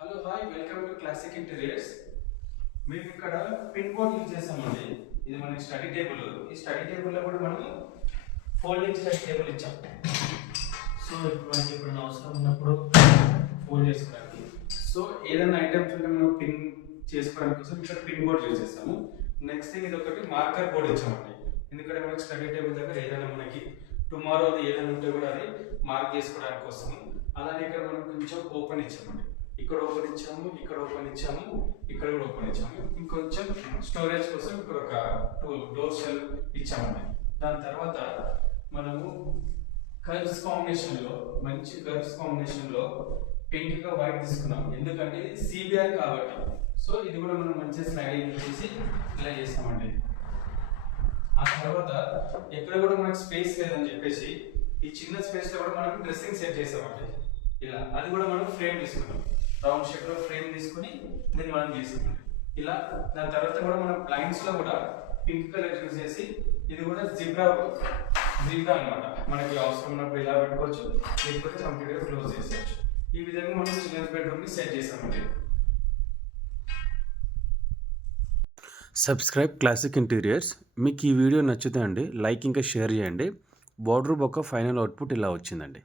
Hello hi welcome to classic interiors. మేము ఇక్కడ pin board use చేసామండి. ఇది మనకి స్టడీ టేబుల్. ఈ స్టడీ టేబుల్లో కూడా మనం ఫోల్డింగ్ స్టడీ టేబుల్ ఇచ్చాం. సో ఇప్పుడు మనకి ఎప్పుడైనా అవసరం ఉన్నప్పుడు ఫోల్డ్ చేసుకోవడానికి, సో ఏదైనా ఐటమ్స్ ఉంటే మనం పిన్ చేసుకోవడానికి కోసం ఇక్కడ పిన్ బోర్డ్ యూజ్ చేస్తాము. నెక్స్ట్ థింగ్ ఇది ఒకటి మార్కర్ బోర్డ్ ఇచ్చామండి. ఎందుకంటే మనకి స్టడీ టేబుల్ దగ్గర ఏదైనా మనకి టుమారో అది ఏదైనా ఉంటే కూడా అది మార్క్ చేసుకోవడానికి కోసం. అలానే ఇక్కడ మనం కొంచెం ఓపెన్ ఇచ్చామండి. ఇక్కడ ఓపెన్ ఇచ్చాము, ఇక్కడ ఓపెన్ ఇచ్చాము, ఇక్కడ కూడా ఓపెన్ ఇచ్చాము. ఇంకొంచెం స్టోరేజ్ కోసం ఇక్కడ ఒక డోర్ షెల్ ఇచ్చామండి. దాని తర్వాత మనము కర్వ్స్ కాంబినేషన్ లో మంచి కర్వ్స్ కాంబినేషన్ లో పింక్ గా వైట్ తీసుకున్నాం. ఎందుకంటే ఇది సిబిఆర్ కాబట్టి. సో ఇది కూడా మనం మంచిగా స్లైడింగ్ చేసి ఇలా చేస్తామండి. ఆ తర్వాత ఎక్కడ కూడా మనకు స్పేస్ లేదని చెప్పేసి ఈ చిన్న స్పేస్ లో కూడా మనం డ్రెస్సింగ్ సెట్ చేసామండి. ఇలా అది కూడా మనం ఫ్రేమ్ తీసుకున్నాం. రౌండ్ షేప్ లో ఫ్రేమ్ తీసుకుని దీన్ని మనం చేసాం ఇలా. దాని తర్వాత కూడా మనం బ్లైండ్స్ లో కూడా పింక్ కలర్ యూజ్ చేసి ఇది కూడా జిబ్రా అన్నమాట. మనకి అవసరం ఉన్నప్పుడు ఇలా పెట్టుకోవచ్చు, లేకపోతే కంప్లీట్ గా క్లోజ్ చేసేయచ్చు. ఈ విధంగా మనం చిల్డ్రన్స్ బెడ్రూమ్ ని సెట్ చేసామండి. Subscribe classic interiors. మీకు ఈ వీడియో నచ్చుతే అండి లైక్ ఇంకా షేర్ చేయండి. వార్డ్రోబ్ ఒక ఫైనల్ అవుట్పుట్ ఇలా వచ్చిందండి.